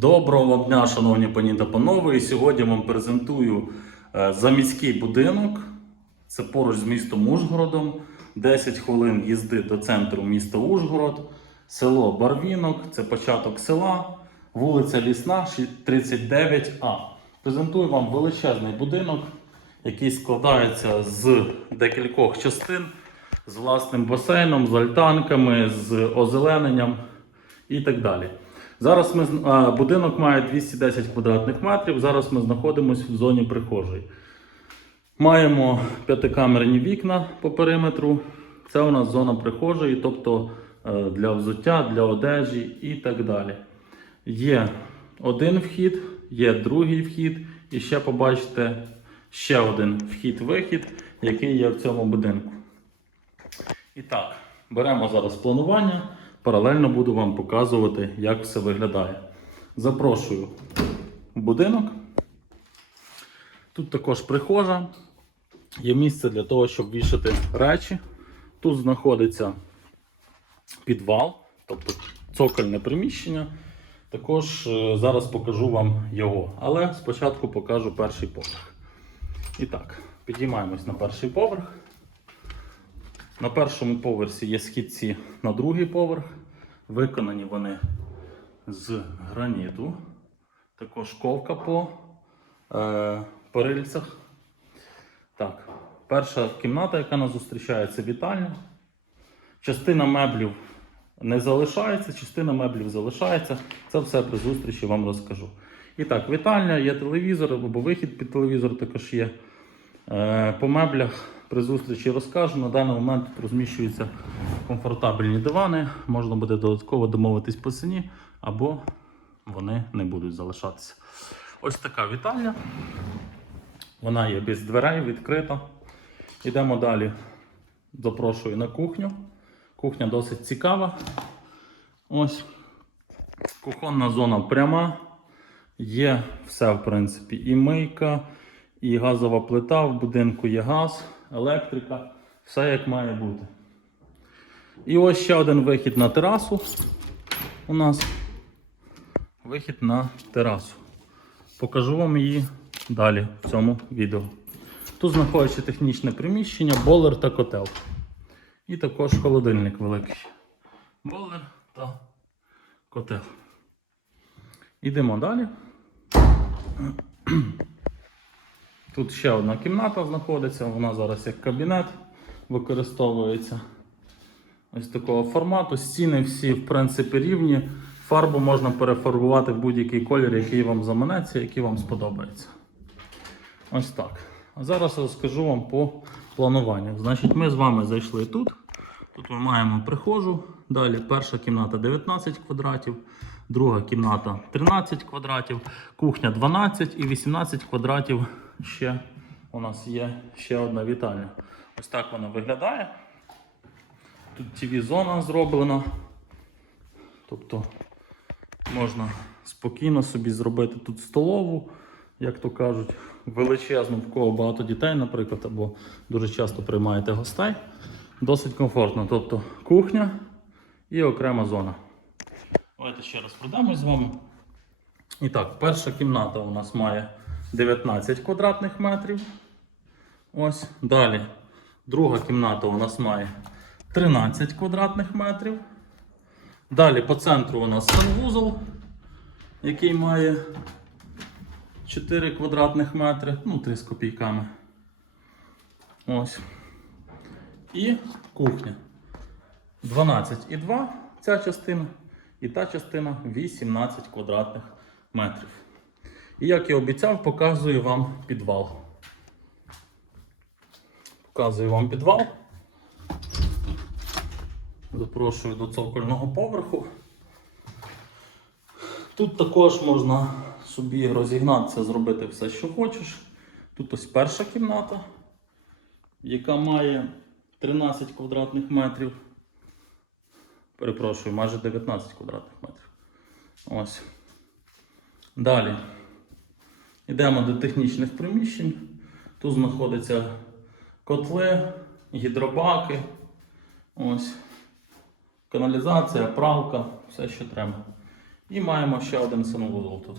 Доброго дня, шановні пані та панове. І сьогодні вам презентую е, заміський будинок. Це поруч з містом Ужгородом. 10 хвилин їзди до центру міста Ужгород, село Барвінок, це початок села, вулиця Лісна, 39А. Презентую вам величезний будинок, який складається з декількох частин, з власним басейном, з альтанками, з озелененням і так далі. Зараз ми будинок має 210 квадратних метрів. Зараз ми знаходимося в зоні прихожої. Маємо п'ятикамерні вікна по периметру. Це у нас зона прихожої, тобто е, для взуття, для одежі і так далі. Є один вхід, є другий вхід, і ще побачите ще один вхід-вихід, який є в цьому будинку. І так, беремо зараз планування. Паралельно буду вам показувати, як все виглядає. Запрошую в будинок. Тут також прихожа. Є місце для того, щоб вішати речі. Тут знаходиться підвал, тобто цокольне приміщення. Також е, зараз покажу вам його. Але спочатку покажу перший поверх. І так, підіймаємось на перший поверх. На першому поверсі є східці на другий поверх. Виконані вони з граніту. Також ковка по е, перильцях. Так, перша кімната, яка нас зустрічає, це вітальня. Частина меблів не залишається, частина меблів залишається. Це все при зустрічі вам розкажу. І так, вітальня, є телевізор, або вихід під телевізор також є. Е, По меблях при зустрічі розкажу. На даний момент тут розміщуються комфортабельні дивани. Можна буде додатково домовитись по ціні, або вони не будуть залишатися. Ось така вітальня. Вона є без дверей, відкрита. Йдемо далі. Запрошую на кухню. Кухня досить цікава. Ось. Кухонна зона пряма. Є все, в принципі, і мийка, і газова плита. В будинку є газ, електрика. Все як має бути. І ось ще один вихід на терасу. У нас вихід на терасу. Покажу вам її далі в цьому відео. Тут знаходиться технічне приміщення, болер та котел. І також холодильник великий. Болер та котел. Ідемо далі. Тут ще одна кімната знаходиться, вона зараз як кабінет використовується. Ось такого формату. Стіни всі, в принципі, рівні. Фарбу можна перефарбувати в будь-який колір, який вам заманеться, який вам сподобається. Ось так. А зараз розкажу вам по плануванню. Значить, ми з вами зайшли тут. Тут ми маємо прихожу. Далі перша кімната 19 квадратів, друга кімната 13 квадратів, кухня 12 і 18 квадратів. Ще у нас є ще одна вітальня. Ось так вона виглядає. Тут ТВ-зона зроблена. Тобто можна спокійно собі зробити тут столову, як то кажуть, величезну, в кого багато дітей, наприклад, або дуже часто приймаєте гостей. Досить комфортно. Тобто кухня і окрема зона. Давайте ще раз пройдемось з вами. І так, перша кімната у нас має 19 квадратних метрів. Ось. Далі. Друга кімната у нас має 13 квадратних метрів. Далі по центру у нас санвузол, який має 4 квадратних метри, ну 3 з копійками. Ось. І кухня. 12,2 ця частина. І та частина 18 квадратних метрів. І як я обіцяв, показую вам підвал. Показую вам підвал. Запрошую до цокольного поверху. Тут також можна собі розігнатися, зробити все, що хочеш. Тут ось перша кімната, яка має 13 квадратних метрів. Перепрошую, майже 19 квадратних метрів. Ось. Далі. Йдемо до технічних приміщень. Тут знаходяться котли, гідробаки. Ось. Каналізація, пралка, все, що треба. І маємо ще один санвузол тут.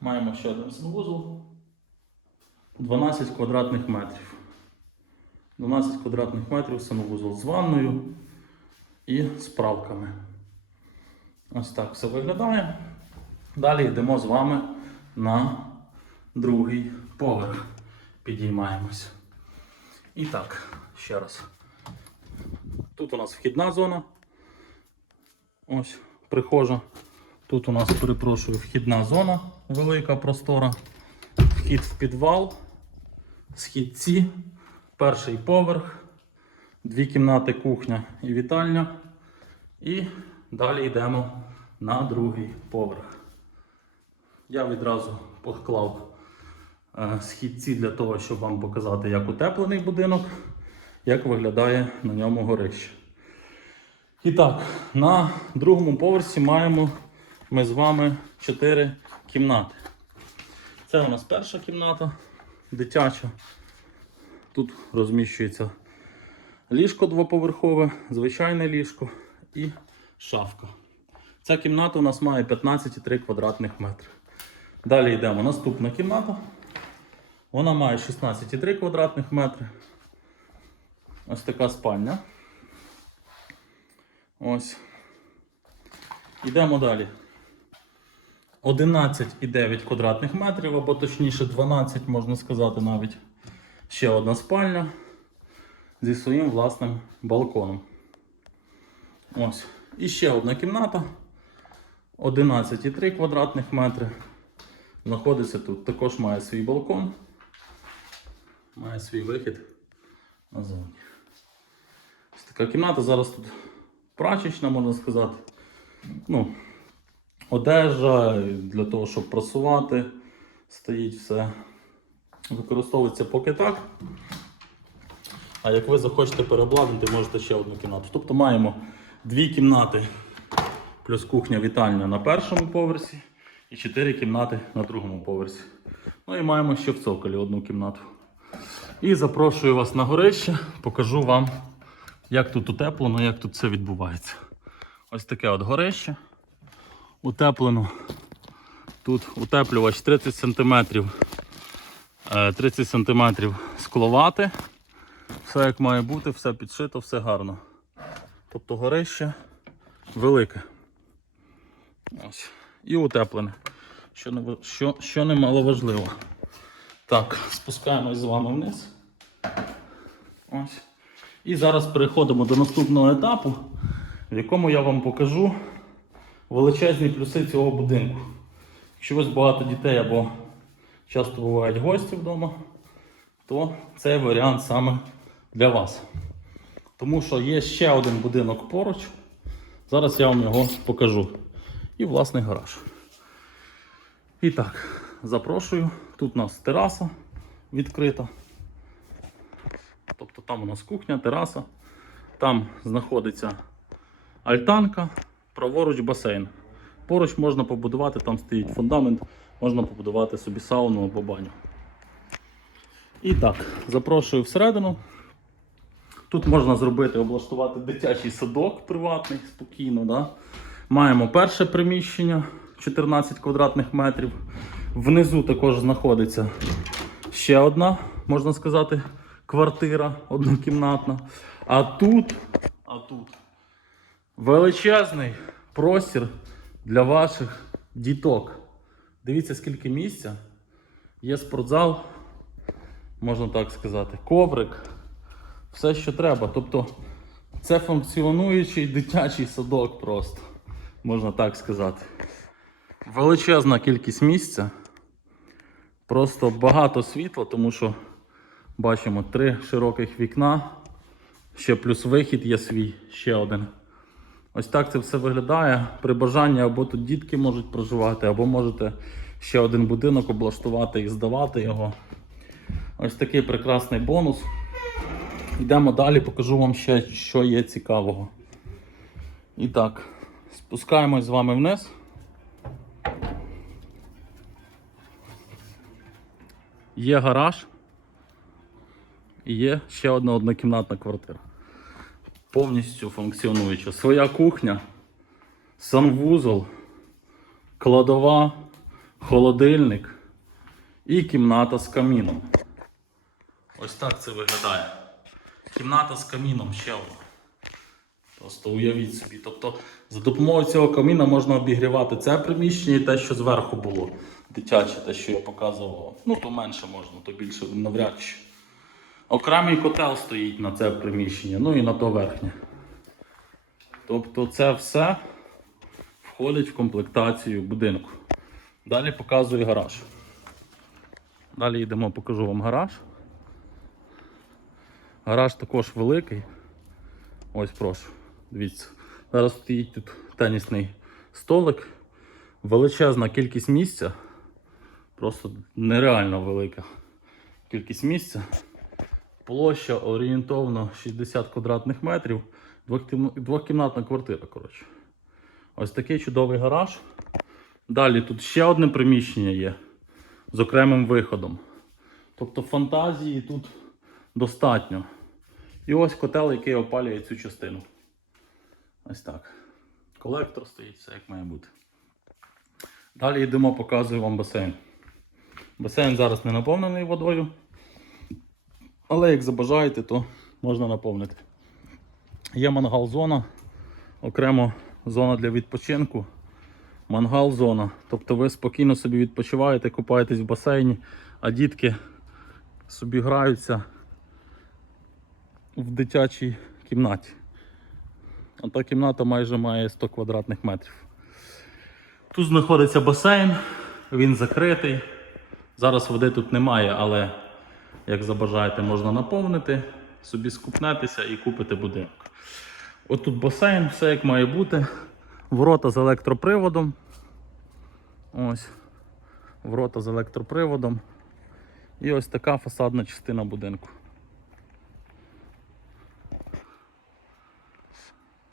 Маємо ще один санвузол. 12 квадратних метрів. 12 квадратних метрів санвузол з ванною і справками. Ось так все виглядає. Далі йдемо з вами на другий поверх. Підіймаємось. І так, ще раз. Тут у нас вхідна зона. Ось, прихожа. Тут у нас, перепрошую, вхідна зона, велика простора. Вхід в підвал, східці, перший поверх, дві кімнати, кухня і вітальня. І далі йдемо на другий поверх. Я відразу поклав е, східці для того, щоб вам показати, як утеплений будинок, як виглядає на ньому горище. І так, на другому поверсі маємо ми з вами 4 кімнати. Це у нас перша кімната дитяча. Тут розміщується ліжко двоповерхове, звичайне ліжко і шафка. Ця кімната у нас має 15,3 квадратних метри. Далі йдемо. Наступна кімната. Вона має 16,3 квадратних метри. Ось така спальня. Ось. Йдемо далі. 11,9 квадратних метрів, або точніше 12, можна сказати навіть. Ще одна спальня зі своїм власним балконом. Ось. І ще одна кімната. 11,3 квадратних метри. Знаходиться тут. Також має свій балкон. Має свій вихід назовні. Ось така кімната. Зараз тут прачечна, можна сказати. Ну, одежа для того, щоб прасувати. Стоїть все. Використовується поки так. А як ви захочете переобладнати, можете ще одну кімнату. Тобто маємо дві кімнати плюс кухня вітальня на першому поверсі і чотири кімнати на другому поверсі. Ну і маємо ще в цоколі одну кімнату. І запрошую вас на горище, покажу вам, як тут утеплено, як тут все відбувається. Ось таке от горище. Утеплено. Тут утеплювач 30 см. 30 см скловати. Все як має бути, все підшито, все гарно. Тобто горище велике. Ось. І утеплене. Що, що, що немало важливо. Так, спускаємось з вами вниз. Ось. І зараз переходимо до наступного етапу, в якому я вам покажу величезні плюси цього будинку. Якщо у вас багато дітей або часто бувають гості вдома, то цей варіант саме для вас. Тому що є ще один будинок поруч. Зараз я вам його покажу. І власний гараж. І так, запрошую. Тут у нас тераса відкрита. Тобто там у нас кухня, тераса. Там знаходиться альтанка, праворуч басейн. Поруч можна побудувати, там стоїть фундамент, можна побудувати собі сауну або баню. І так, запрошую всередину. Тут можна зробити, облаштувати дитячий садок приватний спокійно. Да? Маємо перше приміщення 14 квадратних метрів. Внизу також знаходиться ще одна, можна сказати, квартира однокімнатна. А тут, а тут величезний простір для ваших діток. Дивіться, скільки місця. Є спортзал, можна так сказати, коврик, все, що треба. Тобто це функціонуючий дитячий садок просто, можна так сказати. Величезна кількість місця. Просто багато світла, тому що бачимо три широких вікна. Ще плюс вихід є свій, ще один. Ось так це все виглядає. При бажанні або тут дітки можуть проживати, або можете ще один будинок облаштувати і здавати його. Ось такий прекрасний бонус. Йдемо далі, покажу вам ще, що є цікавого. І так, спускаємось з вами вниз. Є гараж. І є ще одна однокімнатна квартира. Повністю функціонуюча. Своя кухня, санвузол, кладова, холодильник і кімната з каміном. Ось так це виглядає. Кімната з каміном ще одна. Просто уявіть собі. Тобто за допомогою цього каміна можна обігрівати це приміщення і те, що зверху було дитяче, те, що я показував. Ну, то менше можна, то більше навряд чи. Окремий котел стоїть на це приміщення, ну і на то верхнє. Тобто це все входить в комплектацію будинку. Далі показую гараж. Далі йдемо, покажу вам гараж. Гараж також великий. Ось прошу. Дивіться. Зараз стоїть тут тенісний столик. Величезна кількість місця. Просто нереально велика кількість місця. Площа орієнтовно 60 квадратних метрів. Двохкімнатна квартира, коротше. Ось такий чудовий гараж. Далі тут ще одне приміщення є з окремим виходом. Тобто фантазії тут достатньо. І ось котел, який опалює цю частину. Ось так. Колектор стоїть, все як має бути. Далі йдемо, показую вам басейн. Басейн зараз не наповнений водою. Але як забажаєте, то можна наповнити. Є мангал-зона, окремо зона для відпочинку. Мангал-зона. Тобто ви спокійно собі відпочиваєте, купаєтесь в басейні, а дітки собі граються в дитячій кімнаті. А та кімната майже має 100 квадратних метрів. Тут знаходиться басейн, він закритий. Зараз води тут немає, але як забажаєте, можна наповнити, собі скупнетеся і купити будинок. От тут басейн, все як має бути. Ворота з електроприводом. Ось. Ворота з електроприводом. І ось така фасадна частина будинку.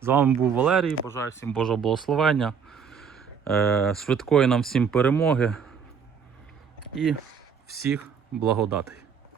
З вами був Валерій. Бажаю всім Божого благословення. Е, Швидкої нам всім перемоги і всіх благодатей.